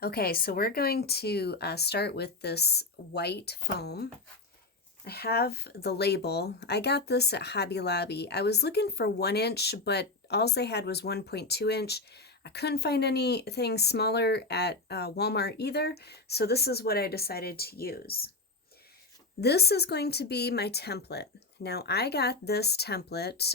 Okay, so we're going to start with this white foam. I have the label. I got this at Hobby Lobby. I was looking for 1 inch, but all they had was 1.2 inch. I couldn't find anything smaller at Walmart either, so this is what I decided to use. This is going to be my template. Now, I got this template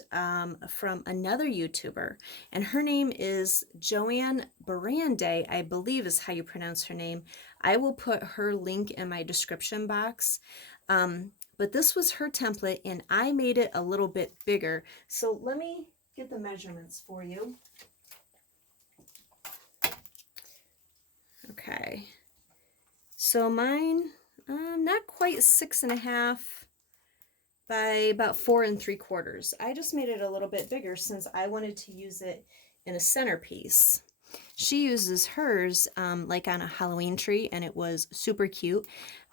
from another YouTuber, and her name is JoAnn Barrandey, I believe is how you pronounce her name. I will put her link in my description box. But this was her template, and I made it a little bit bigger. So let me get the measurements for you. Okay. So mine, not quite 6.5 by about 4 3/4. I just made it a little bit bigger since I wanted to use it in a centerpiece. She uses hers like on a Halloween tree, and it was super cute.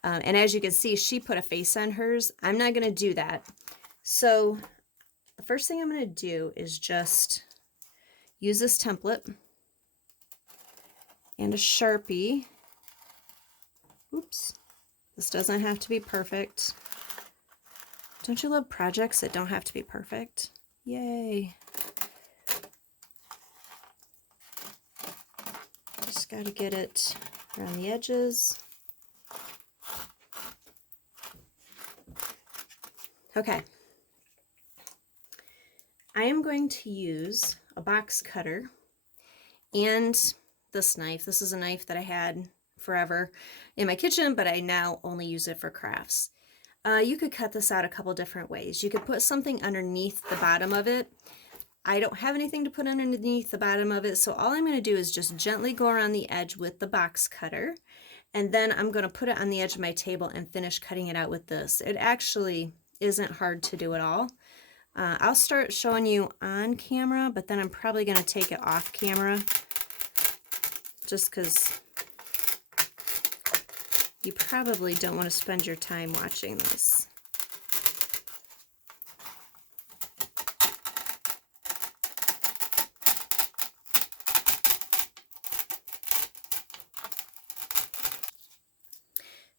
And as you can see, she put a face on hers. I'm not going to do that. So the first thing I'm going to do is just use this template and a Sharpie. Oops. This doesn't have to be perfect. Don't you love projects that don't have to be perfect? Yay. Just got to get it around the edges. Okay. I am going to use a box cutter and this knife. This is a knife that I had forever in my kitchen, but I now only use it for crafts. You could cut this out a couple different ways. You could put something underneath the bottom of it. I don't have anything to put underneath the bottom of it, so all I'm going to do is just gently go around the edge with the box cutter, and then I'm going to put it on the edge of my table and finish cutting it out with this. It actually isn't hard to do at all. I'll start showing you on camera, but then I'm probably going to take it off camera just because you probably don't want to spend your time watching this.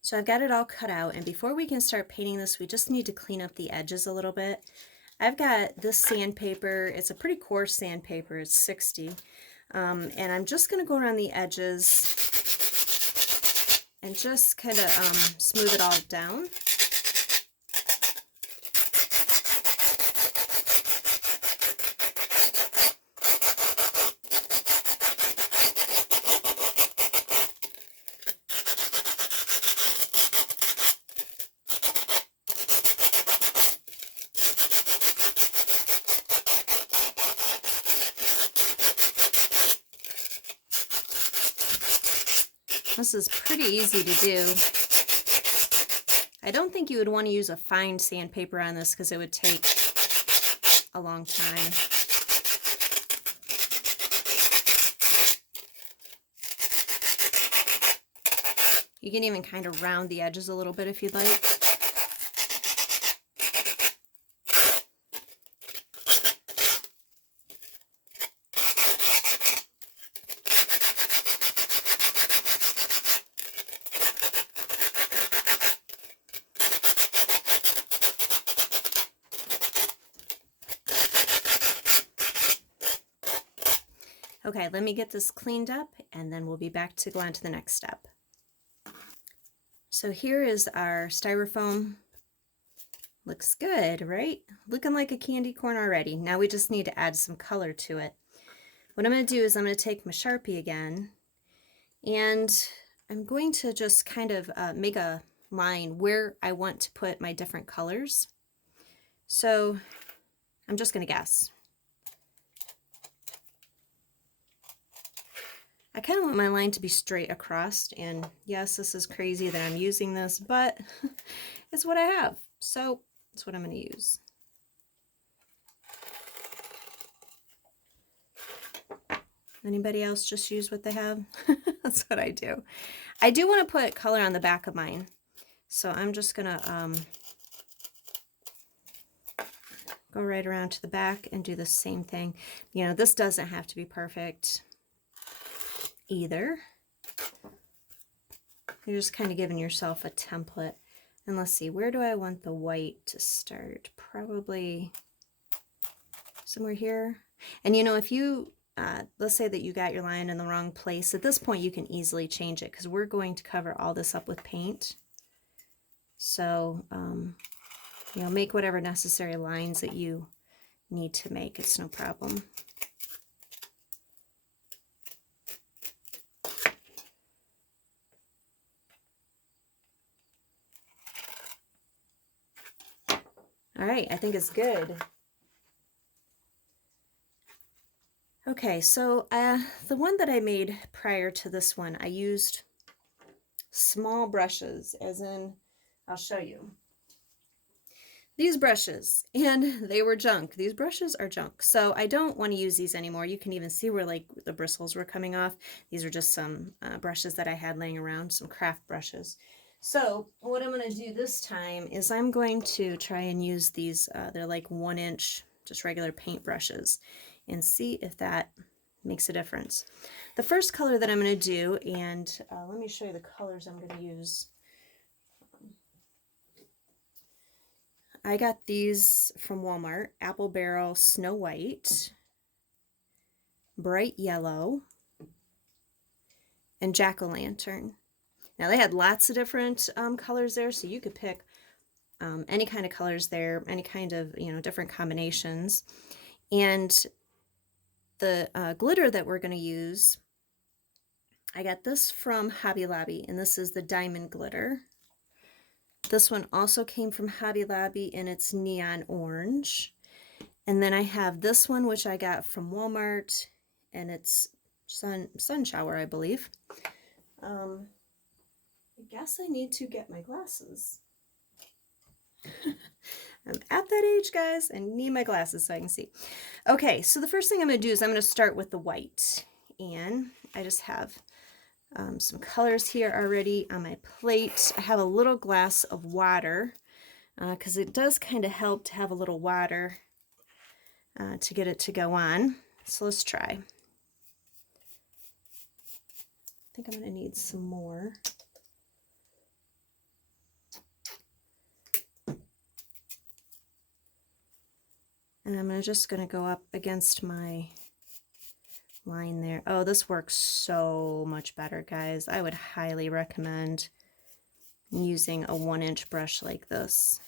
So I've got it all cut out, and before we can start painting this, we just need to clean up the edges a little bit. I've got this sandpaper. It's a pretty coarse sandpaper. It's 60. And I'm just going to go around the edges and just kind of smooth it all down. This is pretty easy to do. I don't think you would want to use a fine sandpaper on this because it would take a long time. You can even kind of round the edges a little bit if you'd like. Okay, let me get this cleaned up and then we'll be back to go on to the next step. So here is our styrofoam. Looks good, right? Looking like a candy corn already. Now we just need to add some color to it. What I'm going to do is I'm going to take my Sharpie again, and I'm going to just kind of make a line where I want to put my different colors. So I'm just going to guess. I kind of want my line to be straight across, and yes, this is crazy that I'm using this, but it's what I have, so that's what I'm going to use. Anybody else just use what they have? That's what I do. I do want to put color on the back of mine, so I'm just going to go right around to the back and do the same thing. You know, this doesn't have to be perfect either. You're just kind of giving yourself a template. And let's see, where do I want the white to start? Probably somewhere here. And you know, if you, let's say that you got your line in the wrong place, at this point you can easily change it because we're going to cover all this up with paint. So, you know, make whatever necessary lines that you need to make. It's no problem. All right, I think it's good. Okay, so the one that I made prior to this one, I used small brushes, as in, I'll show you. These brushes, and they were junk. These brushes are junk, so I don't want to use these anymore. You can even see where like the bristles were coming off. These are just some brushes that I had laying around, some craft brushes. So what I'm going to do this time is I'm going to try and use these, they're like 1-inch, just regular paint brushes, and see if that makes a difference. The first color that I'm going to do, and let me show you the colors I'm going to use. I got these from Walmart: Apple Barrel Snow White, Bright Yellow, and Jack-o'-lantern. Now they had lots of different colors there, so you could pick any kind of colors there, any kind of, you know, different combinations. And the glitter that we're going to use, I got this from Hobby Lobby, and this is the diamond glitter. This one also came from Hobby Lobby, and it's neon orange. And then I have this one, which I got from Walmart, and it's sun shower, I believe. I guess I need to get my glasses. I'm at that age, guys. I need my glasses so I can see. Okay, so the first thing I'm going to do is I'm going to start with the white. And I just have some colors here already on my plate. I have a little glass of water because it does kind of help to have a little water to get it to go on. So let's try. I think I'm going to need some more. And I'm just going to go up against my line there. Oh, this works so much better, guys. I would highly recommend using a 1-inch brush like this.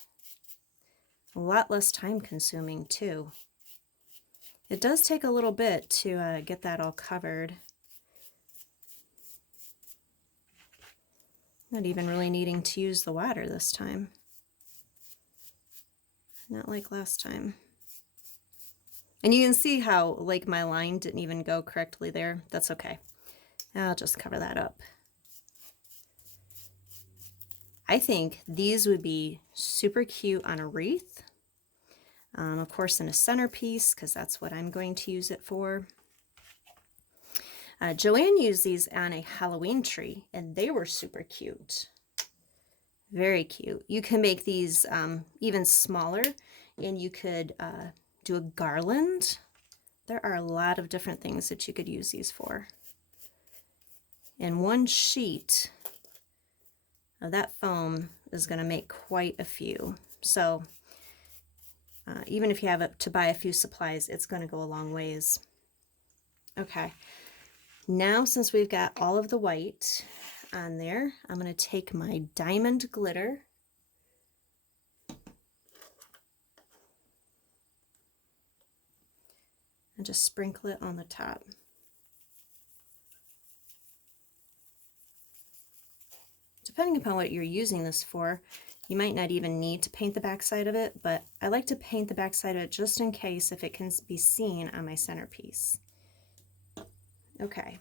A lot less time consuming too. It does take a little bit to get that all covered. Not even really needing to use the water this time. Not like last time. And you can see how, like, my line didn't even go correctly there. That's okay. I'll just cover that up. I think these would be super cute on a wreath. Of course, in a centerpiece, because that's what I'm going to use it for. JoAnn used these on a Halloween tree, and they were super cute. Very cute. You can make these even smaller, and you could do a garland. There are a lot of different things that you could use these for. And one sheet of that foam is going to make quite a few. So even if you have to buy a few supplies, it's going to go a long ways. Okay, now since we've got all of the white on there, I'm going to take my diamond glitter and just sprinkle it on the top. Depending upon what you're using this for, you might not even need to paint the back side of it, but I like to paint the back side of it just in case if it can be seen on my centerpiece. Okay.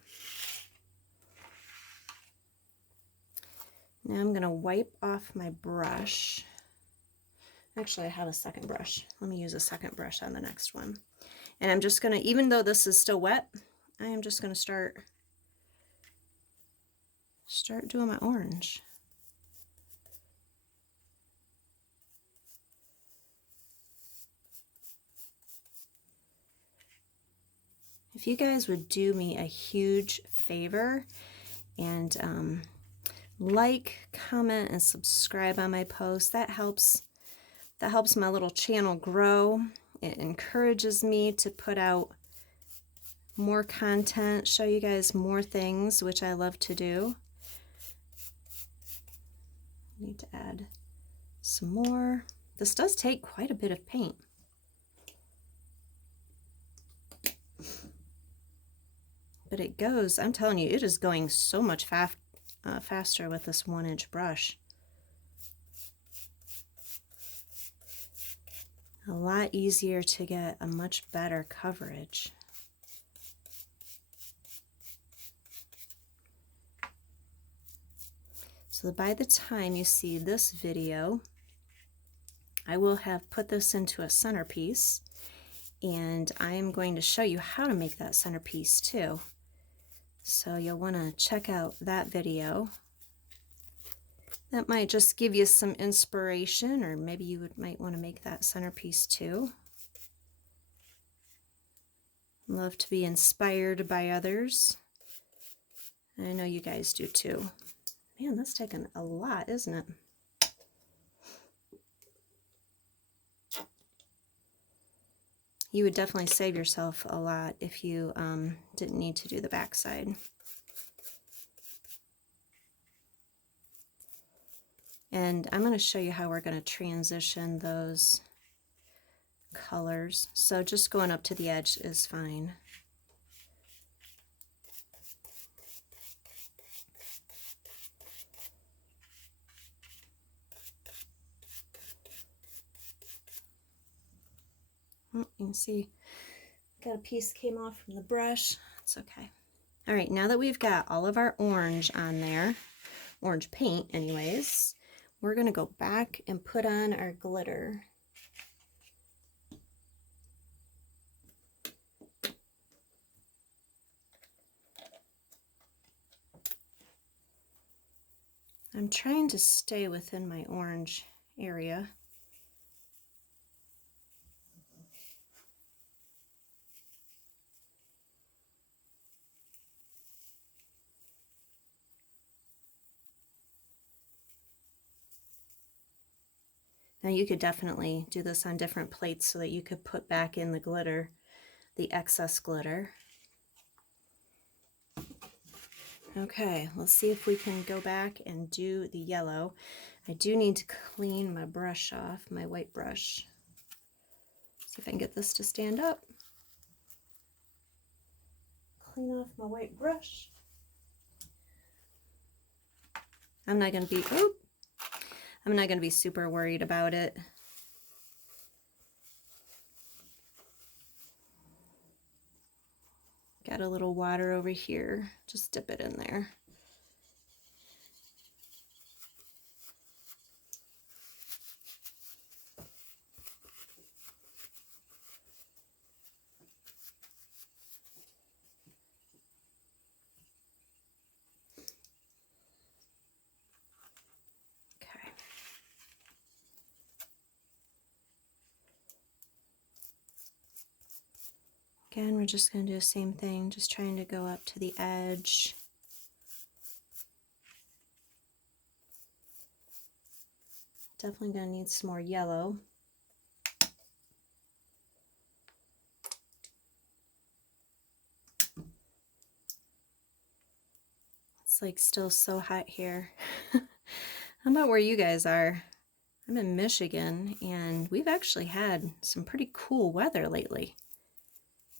Now I'm going to wipe off my brush. Actually, I have a second brush. Let me use a second brush on the next one. And I'm just going to, even though this is still wet, I am just going to start doing my orange. If you guys would do me a huge favor and like, comment, and subscribe on my posts. That helps my little channel grow. It encourages me to put out more content, show you guys more things, which I love to do. Need to add some more. This does take quite a bit of paint. But it goes, I'm telling you, it is going so much faster with this 1-inch brush. A lot easier to get a much better coverage. So by the time you see this video, I will have put this into a centerpiece, and I am going to show you how to make that centerpiece too. So you'll want to check out that video. That might just give you some inspiration, or maybe you might want to make that centerpiece too. Love to be inspired by others. I know you guys do too. Man, that's taking a lot, isn't it? You would definitely save yourself a lot if you didn't need to do the backside. And I'm going to show you how we're going to transition those colors. So just going up to the edge is fine. Oh, you can see, got a piece came off from the brush. It's okay. All right, now that we've got all of our orange on there, orange paint anyways, we're going to go back and put on our glitter. I'm trying to stay within my orange area. Now you could definitely do this on different plates so that you could put back in the glitter, the excess glitter. Okay, let's see if we can go back and do the yellow. I do need to clean my brush off, my white brush. See if I can get this to stand up. Clean off my white brush. I'm not going to be super worried about it. Got a little water over here. Just dip it in there. Again, we're just going to do the same thing, just trying to go up to the edge. Definitely going to need some more yellow. It's like still so hot here. How about where you guys are? I'm in Michigan, and we've actually had some pretty cool weather lately.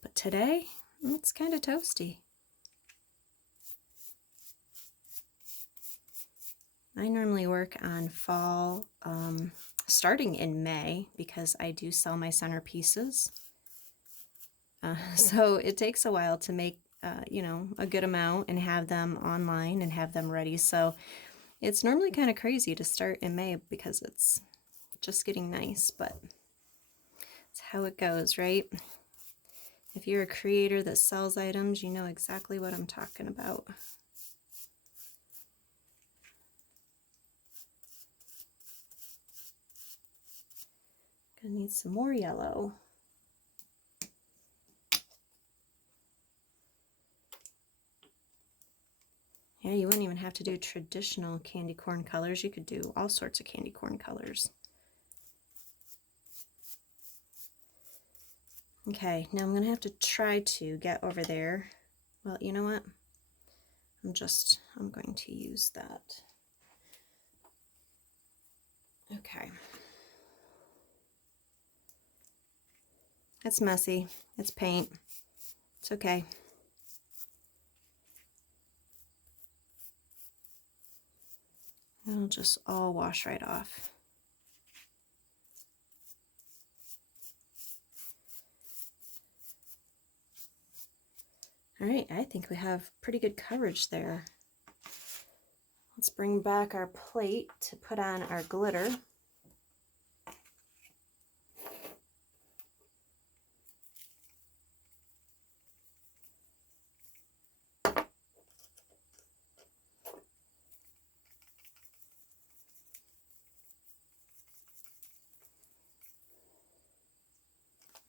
But today, it's kind of toasty. I normally work on fall, starting in May, because I do sell my centerpieces. So it takes a while to make, you know, a good amount and have them online and have them ready. So it's normally kind of crazy to start in May because it's just getting nice, but it's how it goes, right? If you're a creator that sells items, you know exactly what I'm talking about. Gonna need some more yellow. Yeah, you wouldn't even have to do traditional candy corn colors. You could do all sorts of candy corn colors. Okay, now I'm going to have to try to get over there. Well, you know what? I'm going to use that. Okay. It's messy. It's paint. It's okay. It'll just all wash right off. All right, I think we have pretty good coverage there. Let's bring back our plate to put on our glitter.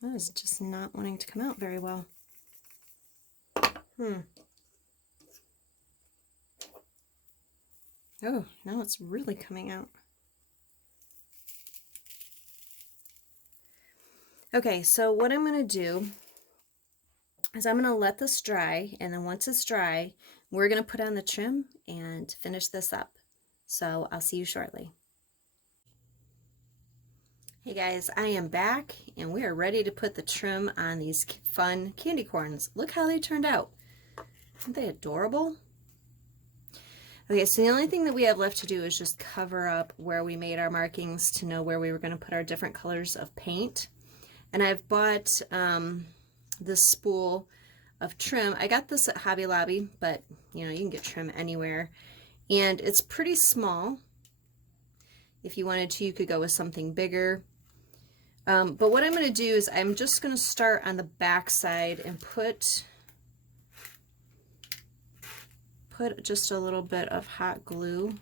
That is just not wanting to come out very well. Oh, now it's really coming out. Okay, so what I'm going to do is I'm going to let this dry, and then once it's dry, we're going to put on the trim and finish this up. So I'll see you shortly. Hey guys, I am back, and we are ready to put the trim on these fun candy corns. Look how they turned out. Aren't they adorable? Okay, so the only thing that we have left to do is just cover up where we made our markings to know where we were going to put our different colors of paint. And I've bought this spool of trim. I got this at Hobby Lobby, but you know, you can get trim anywhere. And it's pretty small. If you wanted to, you could go with something bigger. But what I'm going to do is I'm just going to start on the back side and put just a little bit of hot glue.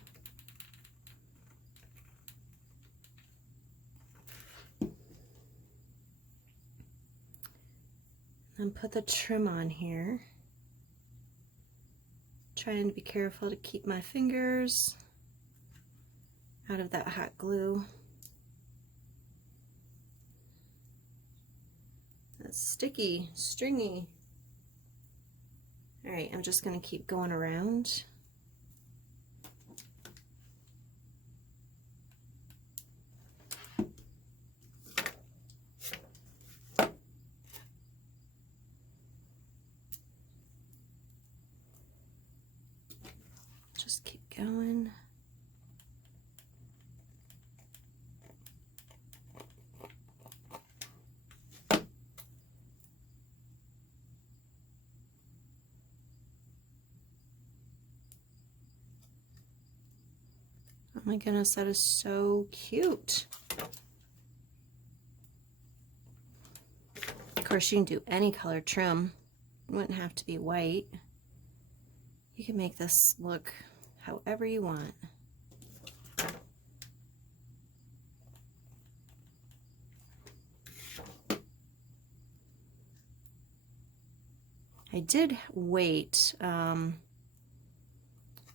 And put the trim on here. Trying to be careful to keep my fingers out of that hot glue. That's sticky, stringy. All right, I'm just going to keep going around. Just keep going. Oh my goodness, that is so cute. Of course, you can do any color trim. It wouldn't have to be white. You can make this look however you want. I did wait. I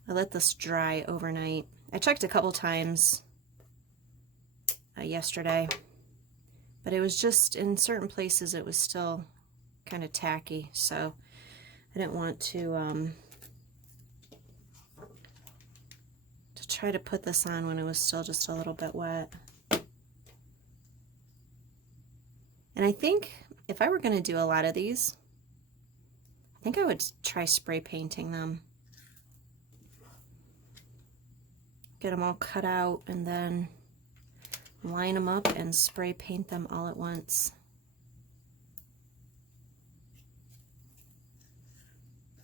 let this dry overnight. I checked a couple times yesterday, but it was just in certain places it was still kind of tacky, so I didn't want to try to put this on when it was still just a little bit wet. And I think if I were going to do a lot of these, I think I would try spray painting them. Get them all cut out and then line them up and spray paint them all at once.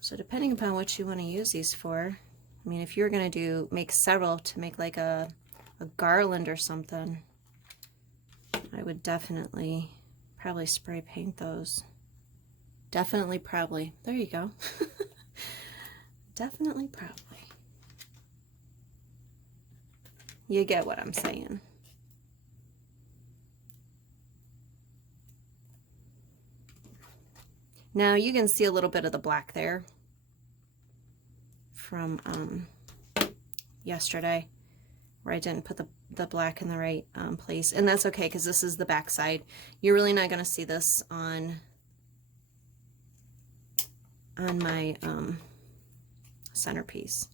So depending upon what you want to use these for, I mean, if you're going to make several to make like a garland or something, I would definitely probably spray paint those. Definitely, probably. There you go. Definitely, probably. You get what I'm saying. Now you can see a little bit of the black there from yesterday, where I didn't put the black in the right place. And that's okay, because this is the back side. You're really not going to see this on my centerpiece.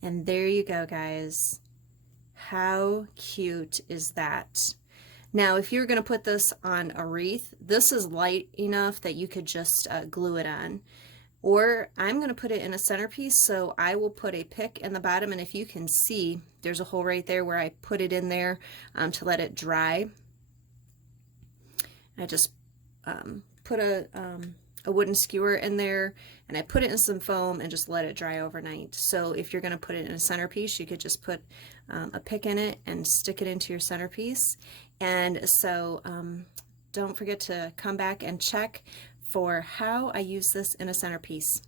And there you go, guys. How cute is that? Now, if you're going to put this on a wreath, this is light enough that you could just glue it on. Or I'm going to put it in a centerpiece, so I will put a pick in the bottom, and if you can see, there's a hole right there where I put it in there to let it dry. I just put a wooden skewer in there, and I put it in some foam and just let it dry overnight. So if you're going to put it in a centerpiece, you could just put a pick in it and stick it into your centerpiece. And so don't forget to come back and check for how I use this in a centerpiece.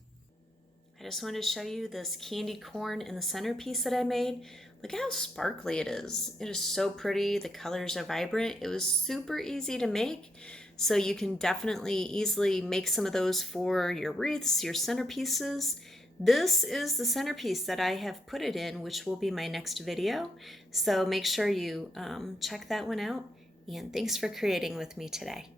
I just wanted to show you this candy corn in the centerpiece that I made. Look how sparkly it is. It is so pretty. The colors are vibrant. It was super easy to make. So you can definitely easily make some of those for your wreaths, your centerpieces. This is the centerpiece that I have put it in, which will be my next video. So make sure you check that one out. And thanks for creating with me today.